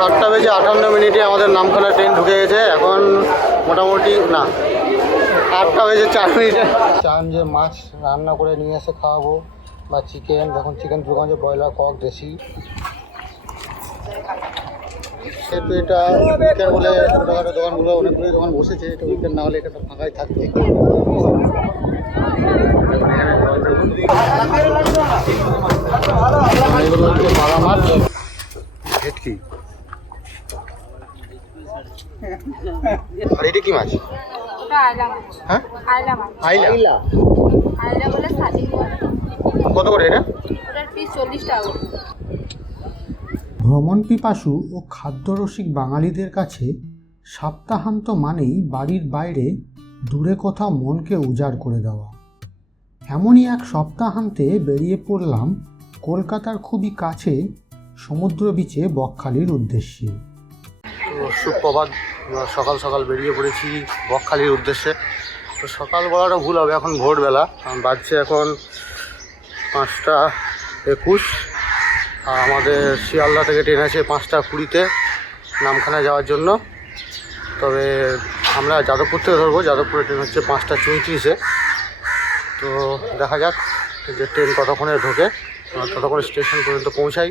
7:58 আমাদের নামখানা ট্রেন ঢুকে গেছে। এখন মোটামুটি না 8:04 চান যে মাছ রান্না করে নিয়ে এসে খাওয়াবো বা চিকেন, দেখুন চিকেন দোকান যে ব্রয়লার, কক, দেশি। যেহেতু এটা উইকেন্ড বলে ছোটোখাটো দোকানগুলো অনেকগুলোই দোকান বসেছে, এটা উইকেন্ড না হলে এটা ফাঁকাই থাকবে। এগুলো হচ্ছে বাড়া মাছ, ভেটকি। আর এটা কি মাছ? হ্যাঁ, আইলা। কত করে এটা? ভ্রমণ পিপাসু ও খাদ্যরসিক বাঙালিদের কাছে সপ্তাহান্ত মানেই বাড়ির বাইরে দূরে কোথাও মনকে উজাড় করে দেওয়া। এমনই এক সপ্তাহান্তে বেরিয়ে পড়লাম কলকাতার খুবই কাছে সমুদ্র বিচে বকখালির উদ্দেশ্যে। তো সুপ্রভাত, সকাল সকাল বেরিয়ে পড়েছি বকখালির উদ্দেশ্যে। তো সকাল বলাটা ভুল হবে, এখন ভোরবেলা, বাজছে এখন 5:21। আমাদের শিয়ালদা থেকে ট্রেন আছে 5:20 নামখানা যাওয়ার জন্য। তবে আমরা যাদবপুর থেকে ধরবো, যাদবপুরের ট্রেন হচ্ছে 5:34। তো দেখা যাক যে ট্রেন কতক্ষণে ঢোকে, ততক্ষণে স্টেশন পর্যন্ত পৌঁছাই।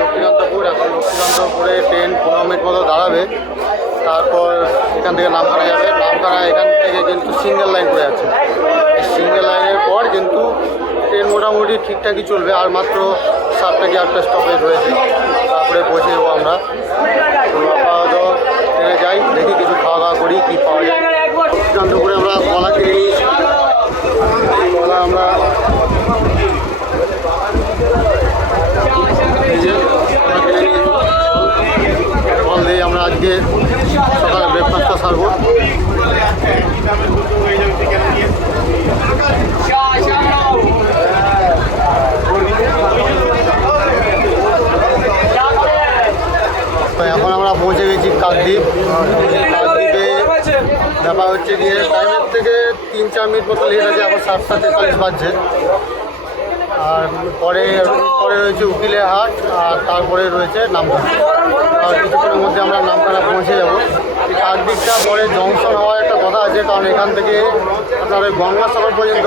লক্ষ্মীকান্তপুরে ট্রেন 15 মিনিট মতো দাঁড়াবে, তারপর এখান থেকে নামখানা যাবে। নামখানা এখান থেকে কিন্তু সিঙ্গেল লাইন করে আছে। এই সিঙ্গেল লাইনের পর কিন্তু ট্রেন মোটামুটি ঠিকঠাকই চলবে, আর মাত্র 7টা কি 8টা স্টপেজ রয়েছে, তারপরে পৌঁছে যাবো আমরা। আপাতত ট্রেনে যাই, দেখি কিছু খাওয়া দাওয়া করি, কী পাওয়া যায়। লক্ষ্মীকান্তপুরে আমরা কলা কিনে নিয়েছি, কলা আমরা ফল দিয়ে আমরা আজকে সকালে ব্রেকফাস্টটা সারবো। তো এখন আমরা পৌঁছে গেছি কাকদ্বীপ। কাকদ্বীপে ব্যাপার হচ্ছে গিয়ে টাইমের থেকে 3-4 মিনিট মতো লেট আছে, এখন 7:43 বাজছে। আর পরে রয়েছে উকিলের হাট, আর তারপরে রয়েছে নামখানা। আর কিছুক্ষণের মধ্যে আমরা নামখানা পৌঁছে যাব। কাকদ্বীপটা পরে জংশন হওয়ার একটা কথা আছে, কারণ এখান থেকে আপনার ওই গঙ্গাসাগর পর্যন্ত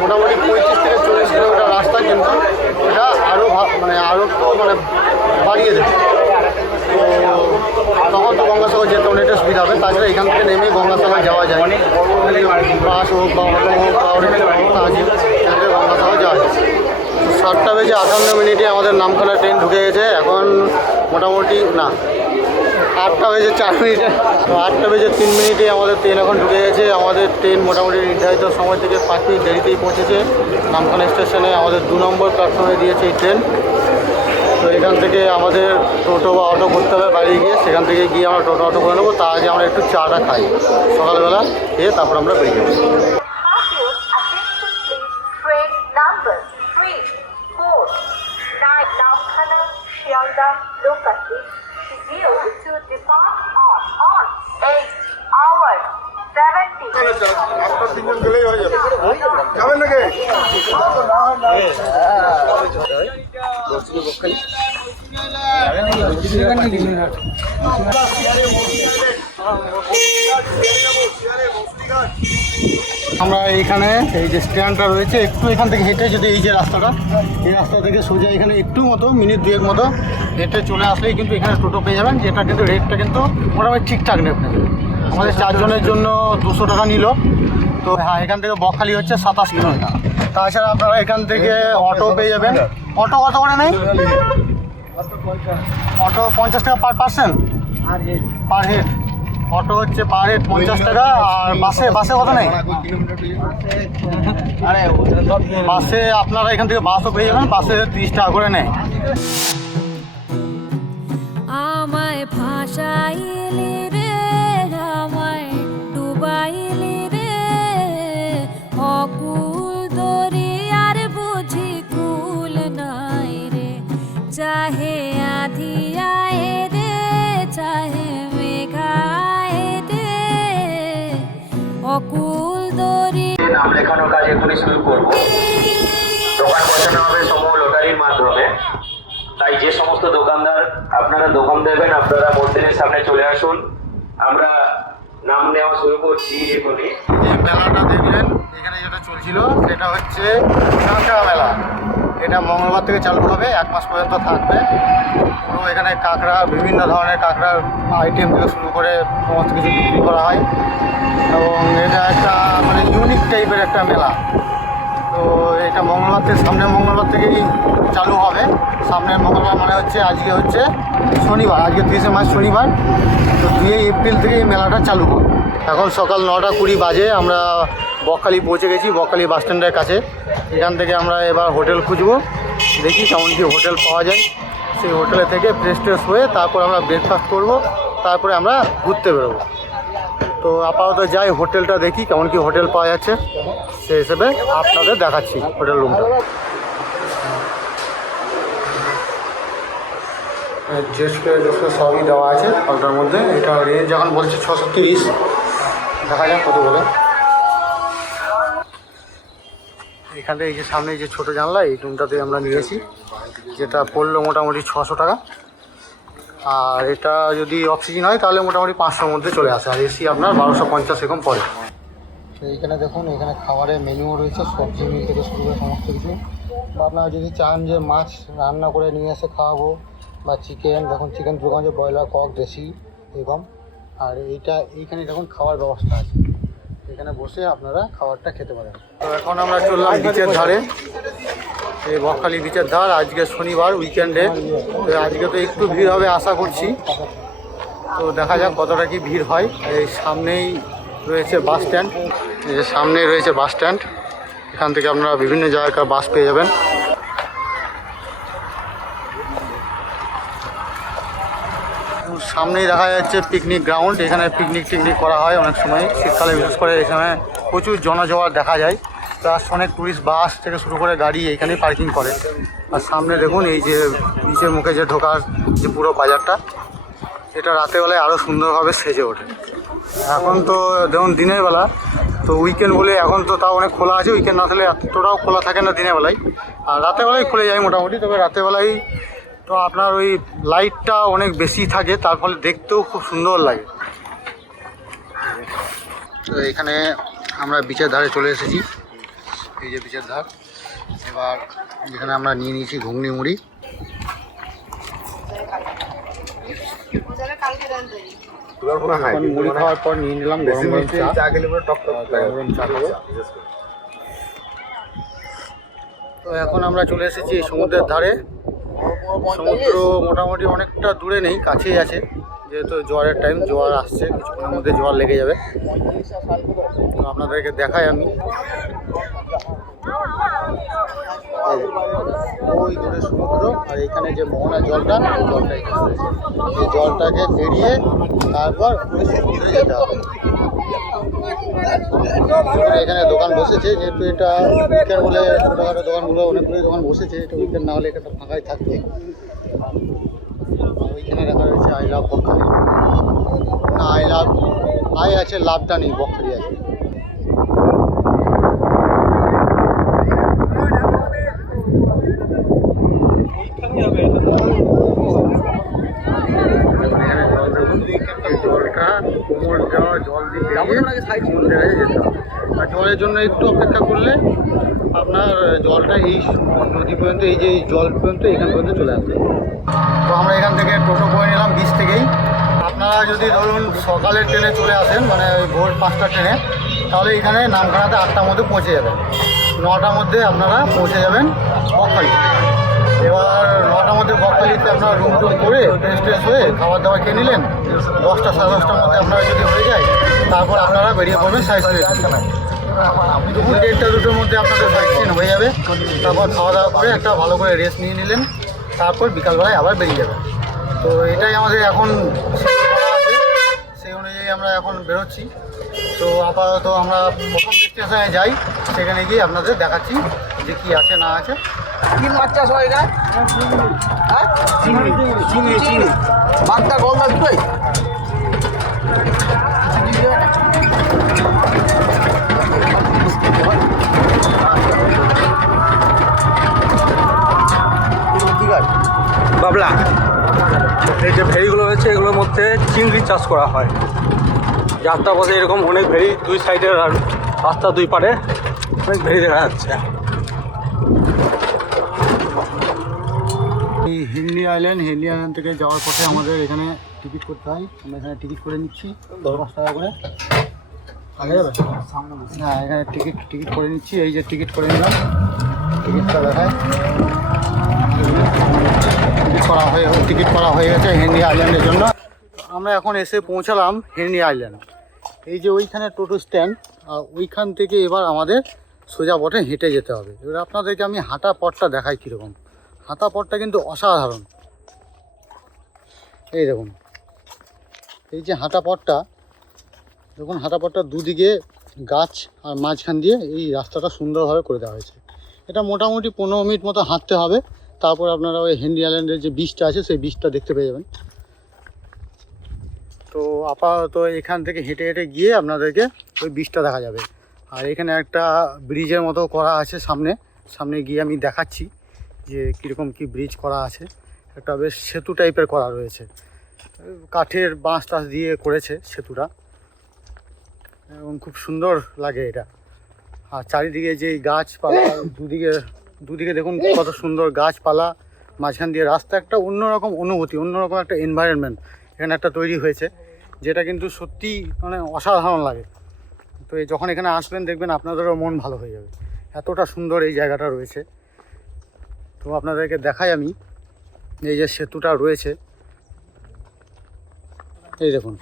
মোটামুটি 35 থেকে 40 কিলোমিটার রাস্তা, কিন্তু এটা আরও বাড়িয়ে দেবে। তো তখন তো গঙ্গাসাগর যেতে অনেকটা সুবিধা হবে। তাছাড়া এখান থেকে নেমে গঙ্গাসাগর যাওয়া যায়, বাস হোক বা অটো হোক বা অনেক ব্যবস্থা আছে, এখান থেকে গঙ্গাসাগর যাওয়া যায়। 7:58 আমাদের নামখানা ট্রেন ঢুকে গেছে। এখন মোটামুটি না 8:04। তো 8:03 আমাদের ট্রেন এখন ঢুকে গেছে। আমাদের ট্রেন মোটামুটি নির্ধারিত সময় থেকে 5 মিনিট দেরিতেই পৌঁছেছে নামখানা স্টেশনে। আমাদের 2 নম্বর প্ল্যাটফর্মে দিয়েছে এই ট্রেন। তো এখান থেকে আমাদের টোটো বা অটো করতে হবে বাইরে গিয়ে, সেখান থেকে গিয়ে আমরা টোটো অটো করে নেবো। তার আগে আমরা একটু চাটা খাই সকালবেলা, খেয়ে তারপর আমরা বেরিয়ে যাবো। Shialda locally due to depart on 8 hours 70 আপনার 3 জন গেলেই হয়ে যাবে। যাবেন নাকি? আমরা এইখানে এই যে স্ট্যান্ডটা রয়েছে একটু এখান থেকে হেঁটে যদি এই যে রাস্তাটা এই রাস্তা থেকে সোজা এখানে একটু মতো মিনিট 2 মতো হেঁটে চলে আসলেই কিন্তু এখানে টোটো পেয়ে যাবেন, যেটা কিন্তু রেটটা কিন্তু মোটামুটি ঠিকঠাক নেই আপনাদের। আমাদের 4 জনের জন্য 200 টাকা নিল। তো হ্যাঁ, এখান থেকে বকখালি হচ্ছে 27 কিলোমিটার। তাছাড়া আপনারা এখান থেকে অটো পেয়ে যাবেন। অটো কত করে নেই? অটো 50 টাকা per person, per head. Auto হচ্ছে পার হেড 50 টাকা। আর বাসে কত নেই? বাসে আপনারা এখান থেকে বাসও পেয়ে যাবেন, বাসে 30 টাকা করে নেয়। আমায় ভাসাইলি রে, আমায় ডুবাইলি রে, অকুল দরিয়ার বুঝি কুল নাই রে, চাহে আধিয়ায় রে, চাহে মেঘায় রে, অকুল দরি। নাম লেখানোর কাজ এখনই শুরু করব। দোকান বসানো হবে সমূহ লটারির মাধ্যমে। তাই যে সমস্ত দোকানদার আপনারা দোকান দেবেন, আপনারা মন্দিরের সামনে চলে আসুন। আমরা নাম নেওয়া শুরু করছি এখনই। যে মেলাটা দেখলেন এখানে যেটা চলছিল সেটা হচ্ছে কাঁকড়া মেলা। এটা মঙ্গলবার থেকে চালু হবে, 1 মাস পর্যন্ত থাকবে। পুরো এখানে কাঁকড়া, বিভিন্ন ধরনের কাঁকড়ার আইটেম থেকে শুরু করে সমস্ত কিছু বিক্রি করা হয় এবং এটা একটা মানে ইউনিক টাইপের একটা মেলা। তো এটা মঙ্গলবার থেকে, সামনের মঙ্গলবার থেকেই চালু হবে। সামনের মঙ্গলবার মানে হচ্ছে আজকে হচ্ছে শনিবার, আজকে 30শে মার্চ শনিবার। তো 2 এপ্রিল থেকে এই মেলাটা চালু হবে। এখন সকাল 9:20 বাজে। আমরা বকখালি পৌঁছে গেছি, বকখালি বাস স্ট্যান্ডের কাছে। এখান থেকে আমরা এবার হোটেল খুঁজবো, দেখি কেমন কি হোটেল পাওয়া যায়। সেই হোটেলে থেকে ফ্রেশ ট্রেশ হয়ে তারপর আমরা ব্রেকফাস্ট করব, তারপরে আমরা ঘুরতে বেরোবো। তো আপাতত যাই, হোটেলটা দেখি কেমন কি হোটেল পাওয়া যাচ্ছে, সেই হিসেবে আপনাদের দেখাচ্ছি হোটেল রুমটা। ড্রেস সবই দেওয়া আছে পাল্টার মধ্যে। এটা রেঞ্জ এখন বলছে 630, দেখা যাক কত বলে। এখান থেকে এই যে সামনে এই যে ছোটো জানলা, এই রুমটাতে আমরা নিয়েছি, যেটা পড়লো মোটামুটি 600 টাকা। আর এটা যদি অক্সিজেন হয় তাহলে মোটামুটি 500-র মধ্যে চলে আসে। আর এসি আপনার 1250 এরকম পড়ে। তো এইখানে দেখুন, এখানে খাবারের মেনুও রয়েছে, সবজি মিল থেকে শুরু করে সমস্ত কিছু। বা আপনারা যদি চান যে মাছ রান্না করে নিয়ে এসে খাওয়াবো, বা চিকেন, দেখুন চিকেন দোকান যে ব্রয়লার, কক, দেশি এরকম। আর এইখানে দেখুন খাওয়ার ব্যবস্থা আছে, এখানে বসে আপনারা খাবারটা খেতে পারেন। তো এখন আমরা চললাম বিচের ধারে, এই বকখালি বিচের ধার। আজকে শনিবার, উইকেন্ডে। তো আজকে তো একটু ভিড় হবে আশা করছি। তো দেখা যাক কতটা কি ভিড় হয়। এই সামনেই রয়েছে বাস স্ট্যান্ড, এই যে সামনেই রয়েছে বাস স্ট্যান্ড। এখান থেকে আপনারা বিভিন্ন জায়গাকার বাস পেয়ে যাবেন। সামনেই দেখা যাচ্ছে পিকনিক গ্রাউন্ড। এখানে পিকনিক টিকনিক করা হয় অনেক সময়, শীতকালে বিশেষ করে এখানে প্রচুর জনজোয়ার দেখা যায়। প্লাস অনেক টুরিস্ট বাস থেকে শুরু করে গাড়ি এইখানেই পার্কিং করে। আর সামনে দেখুন এই যে বিচের মুখে যে ঢোকার যে পুরো বাজারটা, এটা রাতেরবেলায় আরও সুন্দরভাবে সেজে ওঠে। এখন তো দেখুন দিনের বেলা, তো উইকেন্ড বলে এখন তো তাও অনেক খোলা আছে। উইকেন্ড না থাকলে এতটাও খোলা থাকে না দিনের বেলায়, আর রাতের বেলায় খুলে যায় মোটামুটি। তবে রাতের বেলায় তো আপনার ওই লাইটটা অনেক বেশি থাকে, তার ফলে দেখতেও খুব সুন্দর লাগে। তো এখানে আমরা বিচের ধারে চলে এসেছি, এই যে বিচের ধার। এবার এখানে আমরা নিয়ে নিয়েছি ঘুগনি মুড়ি। মুড়ি খাওয়ার পর নিয়ে নিলাম গরম গরম চা। গরম চা খাবো। তো এখন আমরা চলে এসেছি এই সমুদ্রের ধারে। সমুদ্র মোটামুটি অনেকটা দূরে নেই, কাছেই আছে। যেহেতু জোয়ারের টাইম, জোয়ার আসছে, কিছুক্ষণের মধ্যে জোয়ার লেগে যাবে। তো আপনাদেরকে দেখাই আমি। ওই দূরে সমুদ্র, আর এখানে যে মোহনার জলটা, এই জলটা এখানে রয়েছে। এই জলটাকে পেরিয়ে তারপর ওই সমুদ্রে যেতে হবে। এখানে দোকান বসেছে, যেহেতু এটা উইকেন্ড বলে ছোটোখাটো দোকানগুলো অনেকগুলোই দোকান বসেছে। এটা উইকেন্ড না হলে এটা ফাঁকাই থাকবে। ওইখানে দেখা রয়েছে আই লাভ বকখালি। না, আই আছে, লাভটা নেই, বকখালি আছে। জলটা কোমর যাওয়া জল দিয়ে সমুদ্রের কাছে যেতে হবে। আর জলের জন্য একটু অপেক্ষা করলে আপনার জলটা এই নদী পর্যন্ত, এই যে জল পর্যন্ত এখান পর্যন্ত চলে আসবে। তো আমরা এখান থেকে টোটো করে নিলাম বিচ থেকেই। আপনারা যদি ধরুন সকালের ট্রেনে চলে আসেন, মানে ওই ভোর 5টা ট্রেনে, তাহলে এখানে নামখানাতে 8টার মধ্যে পৌঁছে যাবেন। 9টার মধ্যে আপনারা পৌঁছে যাবেন বকখালি। এবার 9টার মধ্যে বকখালিতে আপনারা রুম টুম করে ফ্রেশ ট্রেশ হয়ে খাবার দাবার খেয়ে নিলেন। 10টা সাড়ে 10টার মধ্যে আপনারা যদি হয়ে যায়, তারপর আপনারা বেরিয়ে পড়বেন সাইড দুপুর 1টা 2টোর মধ্যে আপনাদের সাইড সিন হয়ে যাবে। তারপর খাওয়া দাওয়া করে একটা ভালো করে রেস্ট নিয়ে নিলেন, তারপর বিকালবেলায় আবার বেরিয়ে যাবেন। তো এটাই আমাদের এখন করা আছে, সেই অনুযায়ী আমরা এখন বেরোচ্ছি। তো আপাতত আমরা প্রথম স্টেশনে যাই, সেখানে গিয়ে আপনাদের দেখাচ্ছি যে কী আছে না আছে। কি মাছ চাষ হয় এখানে? হ্যাঁ, চিংড়ি বাগদা গলদা দুটোই। বাবলা, এই যে ভেড়িগুলো রয়েছে এগুলোর মধ্যে চিংড়ি চাষ করা হয়। যাত্রা পথে এরকম অনেক ভেড়ি, দুই সাইডের আর রাস্তা দুই পারে অনেক ভেড়ি দেখা যাচ্ছে। এই হিন্দি আইল্যান্ড থেকে যাওয়ার পথে আমাদের এখানে টিকিট করতে হয়। আমরা এখানে টিকিট করে নিচ্ছি 10 টাকা করে। আগে যাবে না, এখানে টিকিট করে নিচ্ছি। এই যে টিকিট করে নিলাম, টিকিটটা দেখায়। টিকিট করা হয়ে গেছে হিন্দি আইল্যান্ডের জন্য। আমরা এখন এসে পৌঁছালাম হিন্দি আইল্যান্ড। এই যে ওইখানে টোটো স্ট্যান্ড, আর ওইখান থেকে এবার আমাদের সোজা পথে হেঁটে যেতে হবে। এবার আপনাদেরকে আমি হাঁটা পথটা দেখাই কীরকম। হাঁটা পথটা কিন্তু অসাধারণ। এই দেখুন, এই যে হাঁটা পথটা দেখুন, হাঁটা পথটা দুদিকে গাছ আর মাঝখান দিয়ে এই রাস্তাটা সুন্দরভাবে করে দেওয়া হয়েছে। এটা মোটামুটি 15 মিনিট মতো হাঁটতে হবে, তারপর আপনারা ওই হেনরি আইল্যান্ডের যে বীজটা আছে সেই বীজটা দেখতে পেয়ে যাবেন। তো আপাতত এখান থেকে হেঁটে হেঁটে গিয়ে আপনাদেরকে ওই বীজটা দেখা যাবে। আর এখানে একটা ব্রিজের মতো করা আছে, সামনে গিয়ে আমি দেখাচ্ছি যে কীরকম কি ব্রিজ করা আছে। একটা বেশ সেতু টাইপের করা রয়েছে, কাঠের বাঁশ টাস দিয়ে করেছে সেতুটা, এবং খুব সুন্দর লাগে এটা। আর চারিদিকে যে গাছপালা, দুদিকে দেখুন কত সুন্দর গাছপালা, মাঝখান দিয়ে রাস্তা। একটা অন্যরকম অনুভূতি, অন্যরকম একটা এনভায়রনমেন্ট এখানে একটা তৈরি হয়েছে, যেটা কিন্তু সত্যি মানে অসাধারণ লাগে। তো যখন এখানে আসবেন দেখবেন আপনাদেরও মন ভালো হয়ে যাবে, এতটা সুন্দর এই জায়গাটা রয়েছে। তো আপনাদেরকে দেখাই আমি, এই যে সেতুটা রয়েছে, এই দেখুন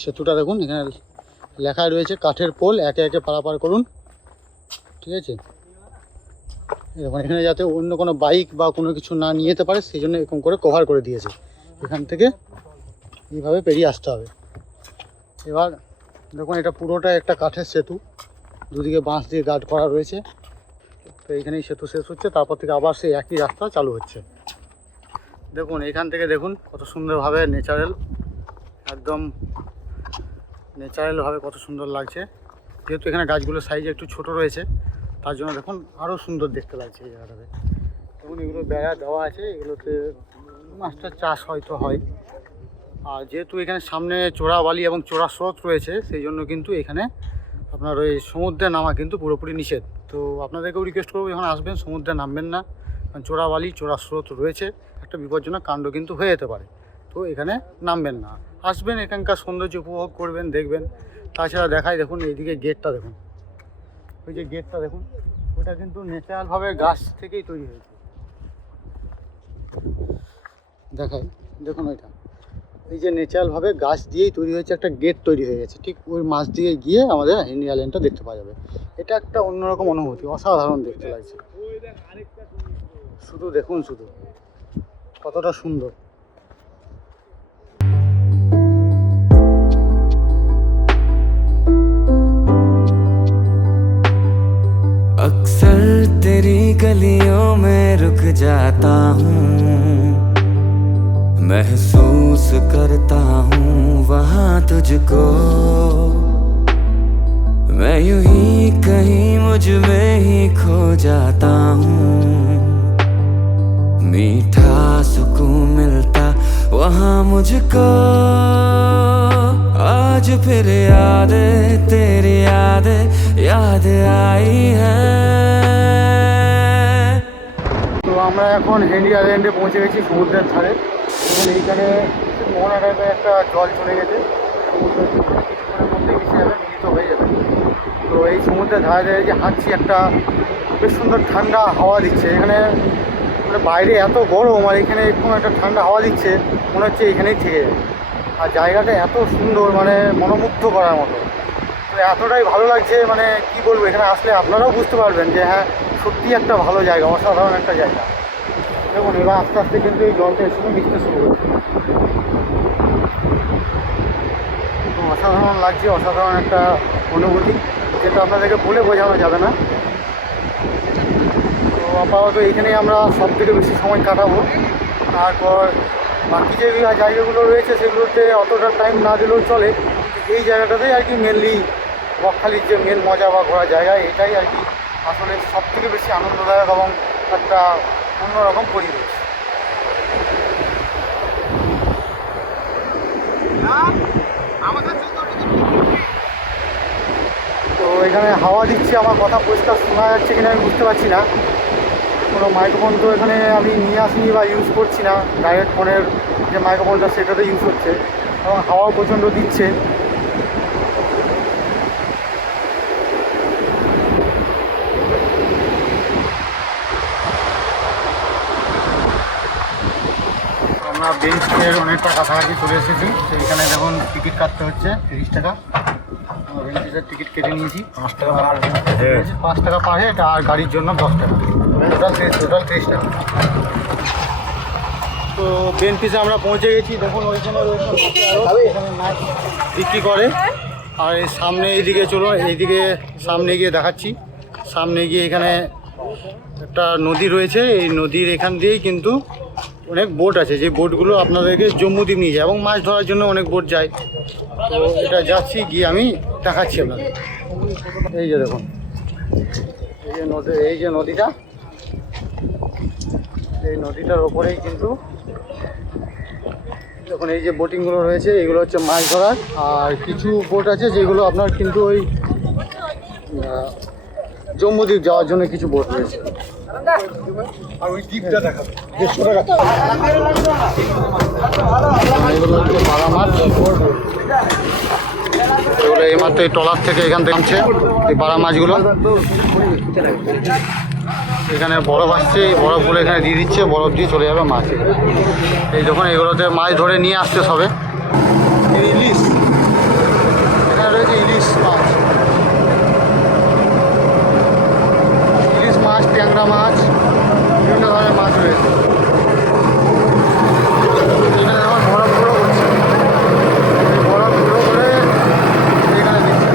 সেতুটা দেখুন, এখানে লেখা রয়েছে কাঠের পোল একে একে পারাপার করুন। ঠিক আছে, দেখুন এখানে যাতে অন্য কোনো বাইক বা কোনো কিছু না নিয়ে যেতে পারে, সেই জন্য এরকম করে কভার করে দিয়েছে। এখান থেকে এইভাবে পেরিয়ে আসতে হবে। এবার দেখুন এটা পুরোটা একটা কাঠের সেতু, দুদিকে বাঁশ দিয়ে গার্ড করা রয়েছে। তো এইখানেই সেতু শেষ হচ্ছে, তারপর থেকে আবার সেই একই রাস্তা চালু হচ্ছে। দেখুন এখান থেকে দেখুন কত সুন্দরভাবে একদম ন্যাচারালভাবে কত সুন্দর লাগছে। যেহেতু এখানে গাছগুলোর সাইজ একটু ছোট রয়েছে, তার জন্য দেখুন আরও সুন্দর দেখতে লাগছে এই জায়গাটাতে। দেখুন এগুলো বেড়া দেওয়া আছে, এগুলোতে মাছটার চাষ হয়তো হয়। আর যেহেতু এখানে সামনে চোরাবালি এবং চোরা স্রোত রয়েছে, সেই জন্য কিন্তু এখানে আপনার ওই সমুদ্রে নামা কিন্তু পুরোপুরি নিষেধ। তো আপনাদেরকেও রিকোয়েস্ট করবো, যখন আসবেন সমুদ্রে নামবেন না, কারণ চোরাবালি চোরা স্রোত রয়েছে, একটা বিপজ্জনক কাণ্ড কিন্তু হয়ে যেতে পারে। তো এখানে নামবেন না, আসবেন এখানকার সৌন্দর্য উপভোগ করবেন, দেখবেন। তাছাড়া দেখাই দেখুন এইদিকে গেটটা দেখুন, ওই যে গেটটা দেখুন, ওটা কিন্তু ন্যাচারালভাবে গাছ থেকেই তৈরি হয়েছে। দেখাই দেখুন ওইটা, এই যে ন্যাচারালভাবে গাছ দিয়েই তৈরি হয়েছে, একটা গেট তৈরি হয়ে গেছে। ঠিক ওই মাছ দিয়ে গিয়ে আমাদের হিন্দি আইল্যান্ডটা দেখতে পাওয়া যাবে। এটা একটা অন্যরকম অনুভূতি, অসাধারণ দেখতে লাগছে। শুধু দেখুন, শুধু কতটা সুন্দর। अक्सर तेरी गलियों में रुक जाता हूँ, महसूस करता हूँ वहाँ तुझको। मैं यूं ही कहीं मुझ में ही खो जाता हूँ, मीठा सुकून मिलता वहाँ मुझको आज फिर तेरी याद आई है। তো আমরা এখন হেনরি আইল্যান্ডে পৌঁছে গেছি সমুদ্রের ধারে। এবং এইখানে মোহনা টাইপের একটা জল চলে গেছে, সমুদ্রের কিছুক্ষণের মধ্যেই মিশে যাবে, মিলিত হয়ে যাবে। তো এই সমুদ্রের ধারে ধারে যে হাঁটছি, একটা বেশ সুন্দর ঠান্ডা হাওয়া দিচ্ছে। এখানে মানে বাইরে এত গরম আর এখানে একটু একটা ঠান্ডা হাওয়া দিচ্ছে, মনে হচ্ছে এখানেই থেকে যাবে। আর জায়গাটা এত সুন্দর, মানে মনোমুগ্ধ করার মতো। তো এতটাই ভালো লাগছে, মানে কি বলবো, এখানে আসলে আপনারাও বুঝতে পারবেন যে হ্যাঁ সত্যি একটা ভালো জায়গা, অসাধারণ একটা জায়গা। দেখুন এবার আস্তে আস্তে কিন্তু এই জলটা এর সঙ্গে মিশতে শুরু করছে। তো অসাধারণ লাগছে, অসাধারণ একটা অনুভূতি, যেটা আপনাদেরকে বলে বোঝানো যাবে না। তো আপাতত এইখানেই আমরা সব থেকে বেশি সময় কাটাবো। তারপর বাকি যে জায়গাগুলো রয়েছে সেগুলোতে অতটা টাইম না দিলেও চলে, এই জায়গাটাতেই আর কি মেনলি বকখালির যে মেন মজা বা ঘোরার জায়গা, এটাই আর কি আসলে সব থেকে বেশি আনন্দদায়ক এবং একটা অন্যরকম পরিবেশ। তো এখানে হাওয়া দিচ্ছে, আমার কথা পরিষ্কার শোনা যাচ্ছে কিনা আমি বুঝতে পারছি না। কোনো মাইক্রোফোন তো এখানে আমি নিয়ে আসিনি বা ইউজ করছি না, ডাইরেক্ট ফোনের যে মাইক্রোফোনটা সেটাতে ইউজ হচ্ছে এবং হাওয়াও প্রচণ্ড দিচ্ছে। আমরা বেঞ্চের অনেকটা কাছাকাছি চলে এসেছি। সেইখানে দেখুন টিকিট কাটতে হচ্ছে 30 টাকা। বেঞ্চের টিকিট কেটে নিয়েছি 5 টাকা পার হেড, 5 টাকা পার হেড, আর গাড়ির জন্য 10 টাকা, টোটাল 30 টাকা। তো বেঞ্চিসে আমরা পৌঁছে গেছি। দেখুন ওইখানে এখানে মাছ বিক্রি করে। আর এই সামনে এইদিকে চলো, এইদিকে সামনে গিয়ে দেখাচ্ছি। সামনে গিয়ে এখানে একটা নদী রয়েছে, এই নদীর এখান দিয়েই কিন্তু অনেক বোট আছে, যে বোটগুলো আপনাদেরকে জম্মুদ্বীপ নিয়ে যায় এবং মাছ ধরার জন্য অনেক বোট যায়। তো এটা যাচ্ছি, গিয়ে আমি দেখাচ্ছি আপনাদের। এই যে দেখুন, এই যে নদীটা, এই নদীটার ওপরেই কিন্তু দেখুন এই যে বোটিংগুলো রয়েছে, এগুলো হচ্ছে মাছ ধরার। আর কিছু বোট আছে যেগুলো আপনার কিন্তু ওই জম্মুদ্বীপ যাওয়ার জন্য কিছু বোট রয়েছে। আর ওই দ্বীপটা দেখাবো। এগুলো হচ্ছে বারা মাছ, এগুলো এইমাত্র এই ট্রলার থেকে এখান থেকে নামছে এই বারা মাছগুলো। এখানে বরফ আসছে, এই বরফগুলো এখানে দিয়ে দিচ্ছে, বরফ দিয়ে চলে যাবে মাছ। এই যখন এগুলোতে মাছ ধরে নিয়ে আসছে সবে। ইলিশ, এখানে রয়েছে ইলিশ মাছ, ইলিশ মাছ, ট্যাংরা মাছ, বিভিন্ন ধরনের মাছ রয়েছে। এখানে এখন বরফ গুঁড়ো করছে, এই বরফ গুঁড়ো করে এখানে দিচ্ছে।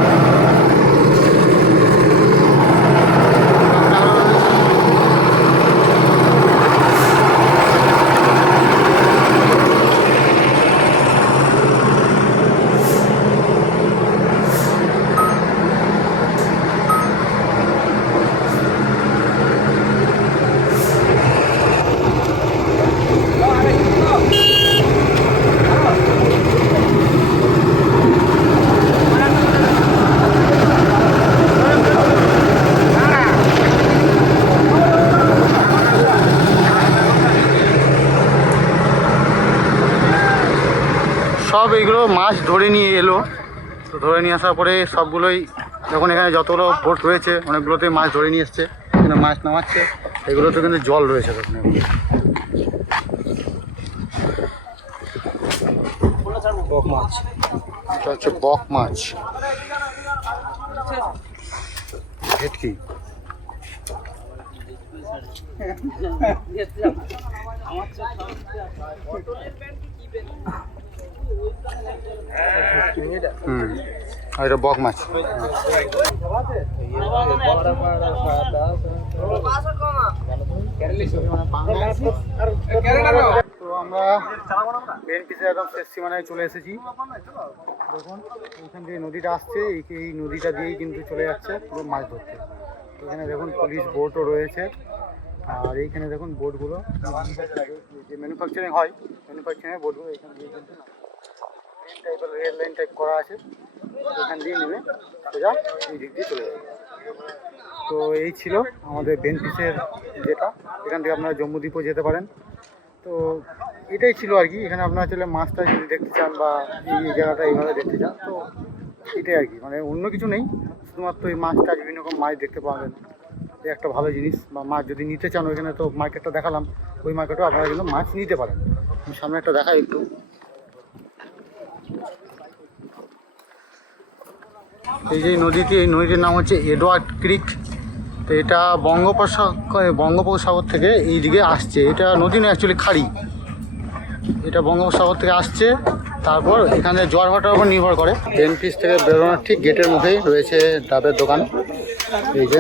সব এইগুলো মাছ ধরে নিয়ে এলো। তো ধরে নিয়ে আসার পরে সবগুলোই যখন এখানে যতগুলো বোট রয়েছে অনেকগুলোতে মাছ ধরে নিয়ে এসছে, এখানে মাছ নামাচ্ছে। এগুলোতে কিন্তু জল রয়েছে তখন। বক মাছ, এটা হচ্ছে বক মাছ, ভেটকি। আর এটা বক মাছ। তো আমরা মেন পিসে একদম শেষ সীমানায় চলে এসেছি। দেখুন এইখান থেকে নদীটা আসছে, এই নদীটা দিয়েই কিন্তু চলে যাচ্ছে পুরো মাছ ধরতে। এখানে দেখুন পুলিশ বোটও রয়েছে, আর এইখানে দেখুন বোর্ডগুলো যে ম্যানুফ্যাকচারিং হয়, ম্যানুফ্যাকচারিংয়ের বোর্ডগুলো এখান দিয়ে কিন্তু ট্রেন টাইপের রেল লাইন টাইপ করা আছে, এখান দিয়ে নেমে সোজা এই দিক দিয়ে চলে যাবে। তো এই ছিল আমাদের বেনফিসের যেটা, এখান থেকে আপনারা জম্মুদ্বীপও যেতে পারেন। তো এটাই ছিল আর কি, এখানে আপনারা চলে মাছটা যদি দেখতে চান বা এই জায়গাটা এইভাবে দেখতে চান, তো এটাই আর কি, মানে অন্য কিছু নেই, শুধুমাত্র এই মাছটা বিভিন্ন রকম মাছ দেখতে পাবেন, এই একটা ভালো জিনিস। বা মাছ যদি নিতে চান, ওইখানে তো মার্কেটটা দেখালাম, ওই মার্কেটেও আপনারা কিন্তু মাছ নিতে পারেন। আমি সামনে একটা দেখাই একটু, এই যে নদীটি, এই নদীটির নাম হচ্ছে এডওয়ার্ড ক্রিক। তো এটা বঙ্গোপসাগর থেকে এই দিকে আসছে, এটা নদী নয় অ্যাকচুয়ালি খাড়ি, এটা বঙ্গোপসাগর থেকে আসছে। তারপর এখানে জোয়ার ভাটার উপর নির্ভর করে। বেনফিস থেকে বেরোনোর ঠিক গেটের মুখেই রয়েছে ডাবের দোকান, এই যে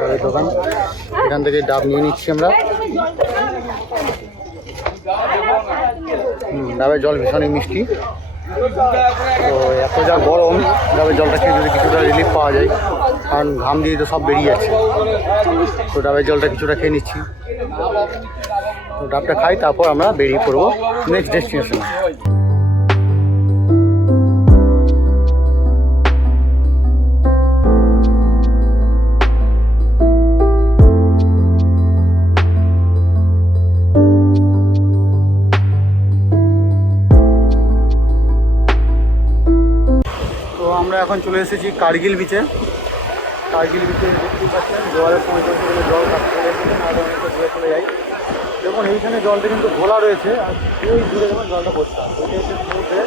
ডাবের দোকান, এখান থেকে ডাব নিয়ে নিচ্ছি আমরা। ডাবের জল ভীষণই মিষ্টি। তো এত যা গরম, ডাবের জলটা খেয়ে যদি কিছুটা রিলিফ পাওয়া যায়, কারণ ঘাম দিয়ে তো সব বেরিয়ে যাচ্ছে, তো ডাবের জলটা কিছুটা খেয়ে নিচ্ছি। তো ডাবটা খাই, তারপর আমরা বেরিয়ে পড়বো নেক্সট ডেস্টিনেশনে। আমরা এখন চলে এসেছি কার্গিল বিচে। কার্গিল বিচে দেখতেই পাচ্ছেন জোয়ারের সময় চলতে গেলে জল কাটতে চলে এসেছেন, আর অনেকটা দূরে চলে যাই। দেখুন এইখানে জলটা কিন্তু ঘোলা রয়েছে, আর ওই দূরে যখন জলটা পরিষ্কার, ওইটা এসে সমুদ্রে।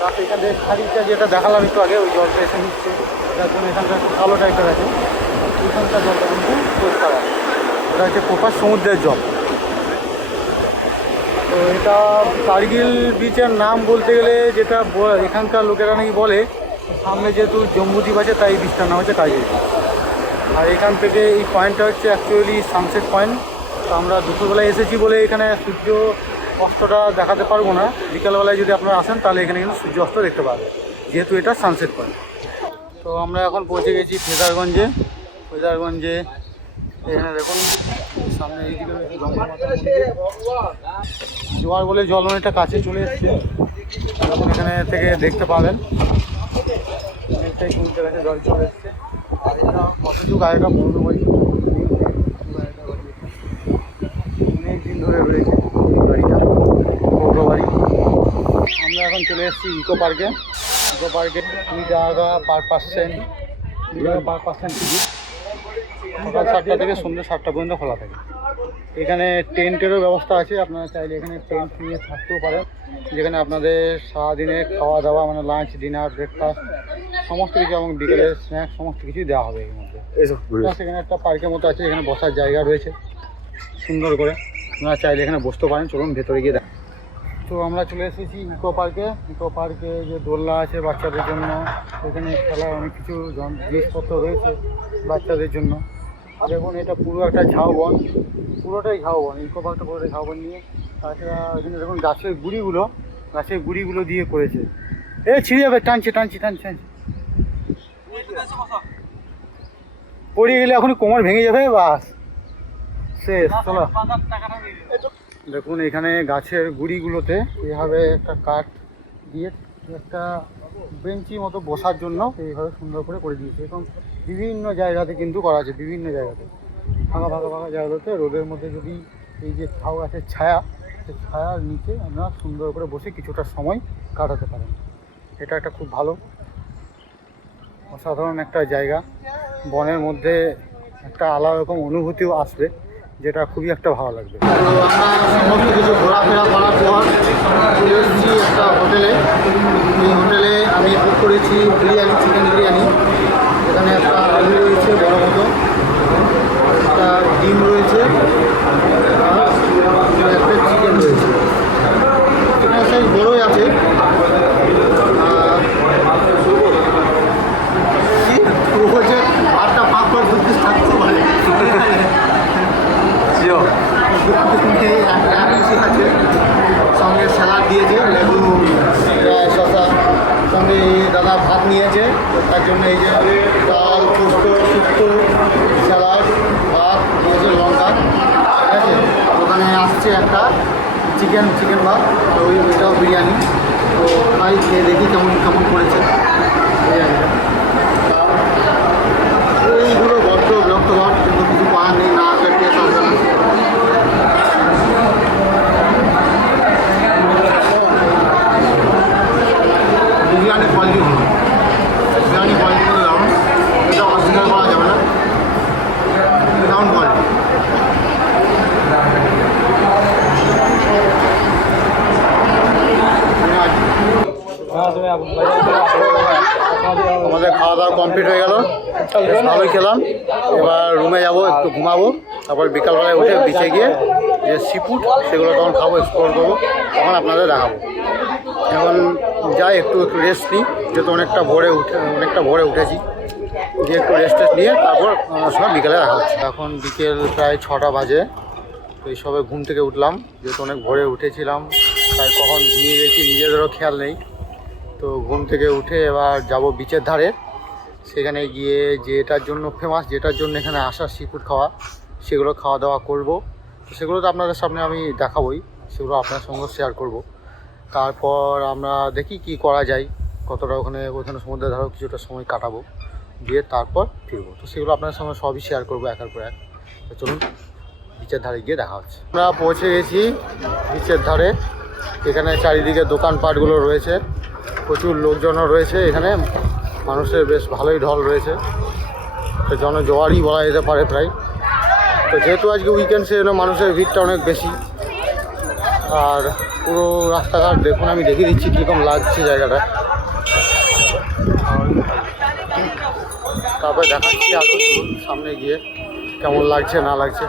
তারপর এখান থেকে খাড়িটা যেটা দেখালাম একটু আগে, ওই জলটা এসে নিচ্ছে, যার জন্য এখানকার একটু কালো টাইপের আছে। এখানকার জলটা কিন্তু পরিষ্কার আছে, ওটা হচ্ছে প্রপার সমুদ্রের জল। তো এটা কার্গিল বিচের নাম বলতে গেলে যেটা এখানকার লোকেরা নাকি বলে, সামনে যেহেতু জম্মুদ্বীপ আছে তাই বিচটার নাম হচ্ছে কার্গিল বিচ। আর এখান থেকে এই পয়েন্টটা হচ্ছে অ্যাকচুয়ালি সানসেট পয়েন্ট। তো আমরা দুপুরবেলায় এসেছি বলে এখানে সূর্য অস্তটা দেখাতে পারবো না, বিকালবেলায় যদি আপনারা আসেন তাহলে এখানে কিন্তু সূর্য অস্ত দেখতে পাবেন, যেহেতু এটা সানসেট পয়েন্ট। তো আমরা এখন পৌঁছে গেছি ফেজারগঞ্জে। এখানে দেখুন সামনে এইদিকে জোয়ার বলে জল অনেকটা কাছে চলে এসছে, এখন এখানে থেকে দেখতে পাবেন অনেকটাই সমুদ্রের কাছে জল চলে এসছে। আর এটা কত যুগ আগেকার পুরনো বাড়ি, অনেক দিন ধরে রয়েছে বাড়িটা, পুরনো বাড়ি। আমরা এখন চলে এসেছি ইকো পার্কে। 2 টাকা পার পার্সেন্ট টিকিট। সকাল 7টা থেকে সন্ধ্যে 7টা পর্যন্ত খোলা থাকে। এখানে টেন্টেরও ব্যবস্থা আছে, আপনারা চাইলে এখানে টেন্ট নিয়ে থাকতেও পারেন, যেখানে আপনাদের সারাদিনে খাওয়া দাওয়া মানে লাঞ্চ, ডিনার, ব্রেকফাস্ট সমস্ত কিছু এবং বিকেলের স্ন্যাক্স সমস্ত কিছুই দেওয়া হবে এর মধ্যে। সেখানে একটা পার্কের মতো আছে, এখানে বসার জায়গা রয়েছে সুন্দর করে, আপনারা চাইলে এখানে বসতে পারেন। চলুন ভেতরে গিয়ে দেখ। তো আমরা চলে এসেছি ইকো পার্কে। যে দোলনা আছে বাচ্চাদের জন্য, এখানে খেলার অনেক কিছু জিনিসপত্র রয়েছে বাচ্চাদের জন্য। দেখুন এটা পুরো একটা ঝাউবন, পুরোটাই ঝাউবন, ইকো পার্কটা পুরোটাই ঝাউবন নিয়ে। তাছাড়া এখানে দেখুন গাছের গুঁড়িগুলো দিয়ে করেছে। ছিঁড়ে যাবে, টানছি পড়িয়ে গেলে এখনই কোমর ভেঙে যাবে, বাস শেষ। চলো দেখুন এখানে গাছের গুঁড়িগুলোতে এইভাবে একটা কাঠ দিয়ে একটা বেঞ্চি মতো বসার জন্য এইভাবে সুন্দর করে দিয়েছে। এবং বিভিন্ন জায়গাতে কিন্তু করা আছে, বিভিন্ন জায়গাতে ফাঁকা জায়গাগুলোতে রোদের মধ্যে যদি এই যে ঝাউ গাছের ছায়া, সেই ছায়ার নিচে আপনারা সুন্দর করে বসে কিছুটা সময় কাটাতে পারেন। এটা একটা খুব ভালো অসাধারণ একটা জায়গা, বনের মধ্যে একটা আলাদা রকম অনুভূতিও আসবে, যেটা খুবই একটা ভালো লাগবে। তো আমরা সমস্ত কিছু ঘোরাফেরা করার পর চলে এসেছি একটা হোটেলে। এই হোটেলে আমি বুক করেছি চিকেন বিরিয়ানি। এখানে একটা আলু রয়েছে বড় মতো, একটা ডিম রয়েছে, আর একটা চিকেন রয়েছে। চিকেন সাইজ বড়োই আছে। বলছে আটটা পাঁচ পর 2 পিস থাকতে পারে, আছে সঙ্গে স্যালাড দিয়েছে, লেবু, শসা, সঙ্গে দাদা ভাত নিয়েছে, তার জন্য এই যে ডাল, পোস্ত, শুক্তো, স্যালাড, ভাত দিয়েছে, লঙ্কা হচ্ছে একটা চিকেন ভাত, আর ওইটাও বিরিয়ানি। তো খাই, খেয়ে দেখি কেমন কেমন করেছে বিরিয়ানিটা। এইগুলো বড্ড বিরক্তকর, কিন্তু কিছু পাওয়ার নেই, না আসলে টেস্ট আসবে না। বিরিয়ানির কোয়ালিটি ভালো, বিরিয়ানি কোয়ালিটিগুলো দারুণ, এটা অস্বীকার করা যাবে না, দারুণ কোয়ালিটি। আমাদের খাওয়া দাওয়া কমপ্লিট হয়ে গেল, বেশ ভালোই খেলাম। এবার রুমে যাব, একটু ঘুমাবো, তারপর বিকালবেলায় উঠে বিচে গিয়ে যে সি ফুড সেগুলো তখন খাবো, এক্সপ্লোর করবো, তখন আপনাদের দেখাবো। এখন যাই একটু রেস্ট নিই, যেহেতু অনেকটা ভোরে উঠেছি, দিয়ে একটু রেস্ট নিয়ে তারপর সময় বিকেলে দেখা হচ্ছে। এখন বিকেল প্রায় 6টা বাজে। তো এই সবে ঘুম থেকে উঠলাম, যেহেতু অনেক ভোরে উঠেছিলাম, তাই কখন ঘুমিয়ে গেছি নিজেদেরও খেয়াল নেই। তো ঘুম থেকে উঠে এবার যাব বিচের ধারে, সেখানে গিয়ে যেটার জন্য ফেমাস, যেটার জন্য এখানে আসা সি ফুড খাওয়া, সেগুলো খাওয়া দাওয়া করব। তো সেগুলো তো আপনাদের সামনে আমি দেখাবই, সেগুলো আপনার সঙ্গে শেয়ার করব। তারপর আমরা দেখি কি করা যায়, কতটা ওখানে সমুদ্রের ধারেও কিছুটা সময় কাটাবো, দিয়ে তারপর ফিরবো। তো সেগুলো আপনাদের সঙ্গে সবই শেয়ার করবো একের পর এক। তো চলুন বিচের ধারে গিয়ে দেখা হচ্ছে। আমরা পৌঁছে গেছি বিচের ধারে। এখানে চারিদিকে দোকানপাটগুলো রয়েছে, প্রচুর লোকজনও রয়েছে, এখানে মানুষের বেশ ভালোই ঢল রয়েছে, তো জনজোয়ারই বলা যেতে পারে প্রায়। তো যেহেতু আজকে উইকেন্ড, সেজন্য মানুষের ভিড়টা অনেক বেশি। আর পুরো রাস্তাঘাট দেখুন, আমি দেখিয়ে দিচ্ছি কীরকম লাগছে জায়গাটা, তারপরে দেখাচ্ছি আরও সামনে গিয়ে কেমন লাগছে না লাগছে।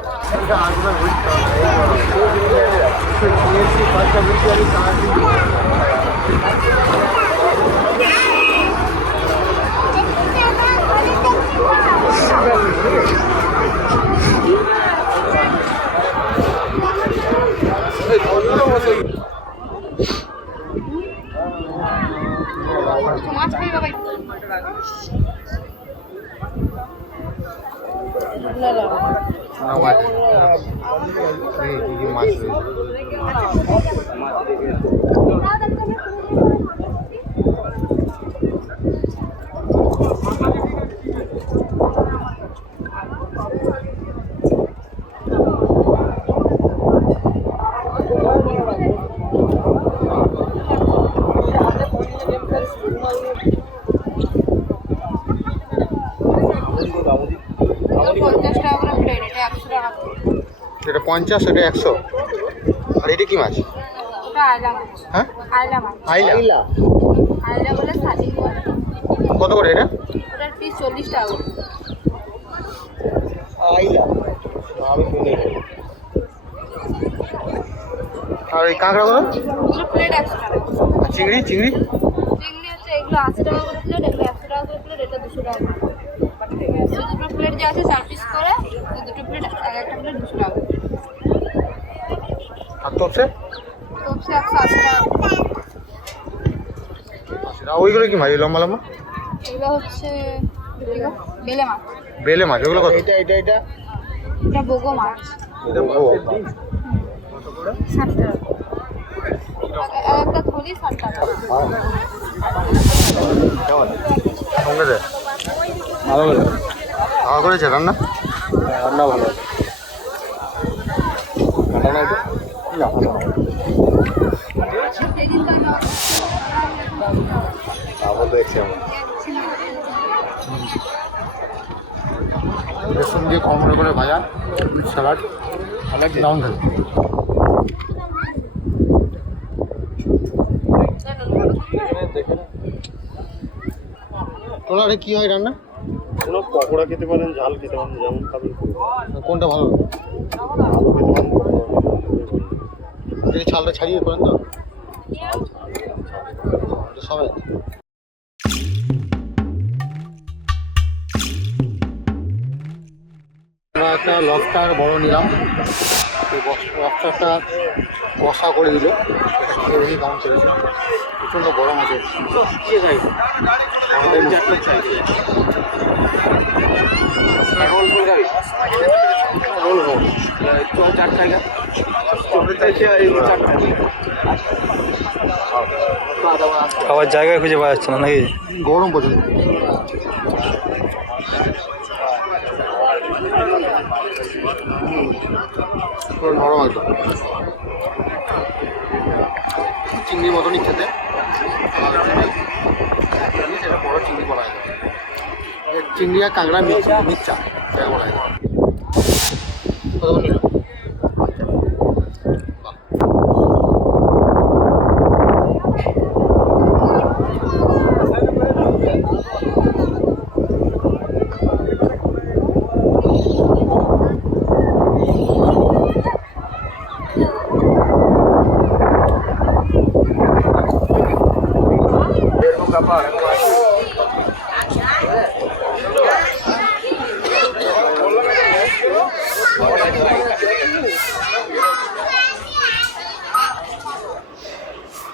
মাছ রয়েছে। এটা 50, এটা 100। আর এটা কি মাছ? হ্যাঁ, আইলা। কত করে এটা? ওটার পিস 40 টাকা। আর এই কাঁকড়াগুলো? এগুলো প্লেট 100 টাকা। আর চিংড়ি? চিংড়ি হচ্ছে এগুলো 80 টাকা করে প্লেট, এগুলো 100 টাকা করে প্লেট, এটা 200 টাকা করে। দুটো প্লেট যে আছে 4 পিস করে, দুটো প্লেট একটা প্লেট 200 টাকা। আর তোপসে? তোপসে 180 টাকা। ওইগুলো কি মাছ লম্বা লম্বা? এগুলো হচ্ছে বেলে মাছ। বেলে মাছ, ওগুলো কত? এটা বগো মাছ। এটা ও 60 টাকা। একটা থলি 60 টাকা। কেমন সঙ্গে দে? ভালো ভালো খাওয়া করেছে, রান্না ভালো। দেখছি বেসন দিয়ে কম করে ভাজা, স্যালাড, দারুণ খেতে। তোলারে কি হয় রান্না? কোনো পকোড়া খেতে পারেন, ঝাল খেতে পারেন, যেমন খাবেন। কোনটা ভালো? আলু খেতে পারেন, যদি ছালটা ছাড়িয়ে করেন তো সবাই। আমরা একটা লবস্টার বড় নিলাম, সেই লবস্টারটা কষা করে দিল, এটা খেয়ে দেখি কেমন করেছে। প্রচণ্ড গরম আছে, আমাদের রোল রোল চল 4 টাকা 4 টাকা এই 4 টাকা খাবার জায়গায় খুঁজে পাওয়া যাচ্ছে না নাকি? গরম পর্যন্ত পুরো নরম একদম, চিংড়ির মতনই খেতে। সেটা বড় চিংড়ি বলা হয়, চিংড়ি আর কাঁকড়া মিক্সচা সেটা বলা হয়। কতক্ষণ নিল?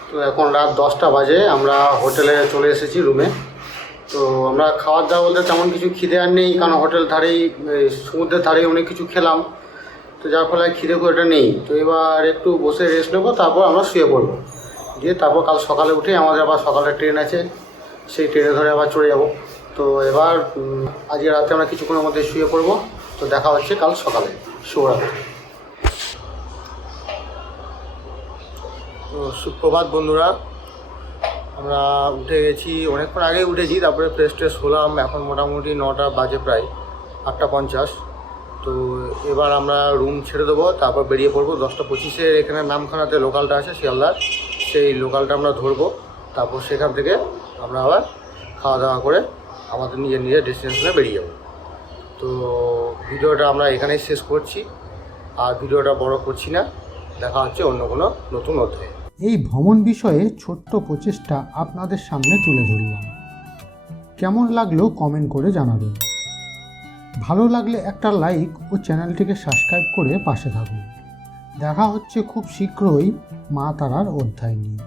তো এখন রাত 10টা বাজে, আমরা হোটেলে চলে এসেছি রুমে। তো আমরা খাওয়ার দাওয়া বলতে তেমন কিছু খিদে আর নেই, কারণ হোটেল ধারেই সমুদ্রের ধারেই অনেক কিছু খেলাম, তো যার ফলে খিদে করে এটা নেই। তো এবার একটু বসে রেস্ট নেবো, তারপর আমরা শুয়ে পড়বো, দিয়ে তারপর কাল সকালে উঠে আমাদের আবার সকালে ট্রেন আছে, সেই ট্রেনে ধরে আবার চলে যাব। তো এবার আজকে রাতে আমরা কিছুক্ষণের মধ্যে শুয়ে পড়বো। তো দেখা হচ্ছে কাল সকালে। শুভরাত্রি। তো সুপ্রভাত বন্ধুরা, আমরা উঠে গেছি, অনেকক্ষণ আগেই উঠেছি, তারপরে ফ্রেশ ট্রেশ হলাম। এখন মোটামুটি 9টা বাজে, প্রায় 8:50। তো এবার আমরা রুম ছেড়ে দেবো, তারপর বেরিয়ে পড়বো 10:25-এর এখানে নামখানাতে লোকালটা আছে শিয়ালদার, সেই লোকালটা আমরা ধরবো। তারপর সেখান থেকে আমরা আবার খাওয়া দাওয়া করে আমাদের নিজের ডেস্টিনেশনে বেরিয়ে যাব। তো ভিডিওটা আমরা এখানেই শেষ করছি, আর ভিডিওটা বড় করছি না। দেখা হচ্ছে অন্য কোনো নতুন অধ্যায়ে। এই ভ্রমণ বিষয়ে ছোট্ট প্রচেষ্টা আপনাদের সামনে তুলে ধরলাম। কেমন লাগলো কমেন্ট করে জানাবেন। ভালো লাগলে একটা লাইক ও চ্যানেলটিকে সাবস্ক্রাইব করে পাশে থাকুন। দেখা হচ্ছে খুব শীঘ্রই মা তারার অধ্যায় নিয়ে।